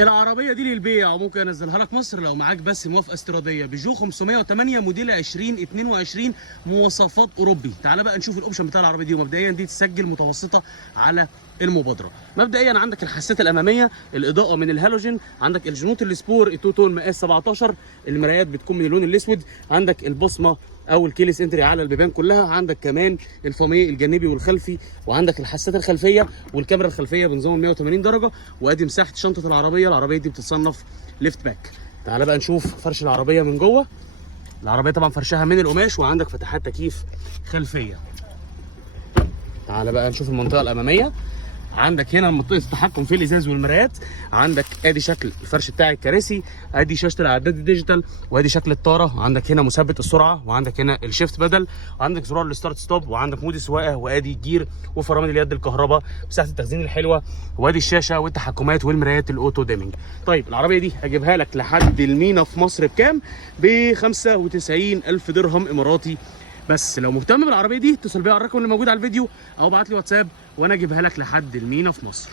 العربية دي للبيع وممكن انزلها لك مصر لو معاك بس موافقة استيرادية. بيجو 508 موديل 2022 مواصفات اوروبي. تعال بقى نشوف الاوبشن بتاع العربية دي. ومبدئيا دي تسجل متوسطة على المبادرة. مبدئيا عندك الحساسات الامامية، الاضاءة من الهالوجين، عندك الجنوط السبور التو تون مقاس 17، المرايات بتكون من اللون الاسود، عندك البصمة او الكيلس انتري على البيبان كلها، عندك كمان الفاميه الجانبي والخلفي، وعندك الحساسات الخلفيه والكاميرا الخلفيه بنظام 180 درجه. وادي مساحه شنطه العربيه دي بتتصنف ليفت باك. تعال بقى نشوف فرش العربيه من جوه. العربيه طبعا فرشها من القماش، وعندك فتحات تكييف خلفيه. تعال بقى نشوف المنطقه الاماميه. عندك هنا منطقه التحكم في الازاز والمرايات، عندك ادي شكل الفرش بتاع الكراسي، ادي شاشه الاعداد الديجيتال، وادي شكل الطاره، وعندك هنا مثبت السرعه، وعندك هنا الشيفت بدل، وعندك زرار الستارت ستوب، وعندك مود السواقه، وادي الجير وفرامل اليد الكهرباء، مساحه التخزين الحلوه، وادي الشاشه والتحكمات والمرايات الاوتو ديمنج. طيب العربيه دي هجيبها لك لحد المينا في مصر بكام؟ ب 95,000 درهم اماراتي. بس لو مهتم بالعربيه دي اتصل بيا على الرقم اللي موجود على الفيديو او ابعت لي واتساب وانا اجيبها لك لحد المينا في مصر.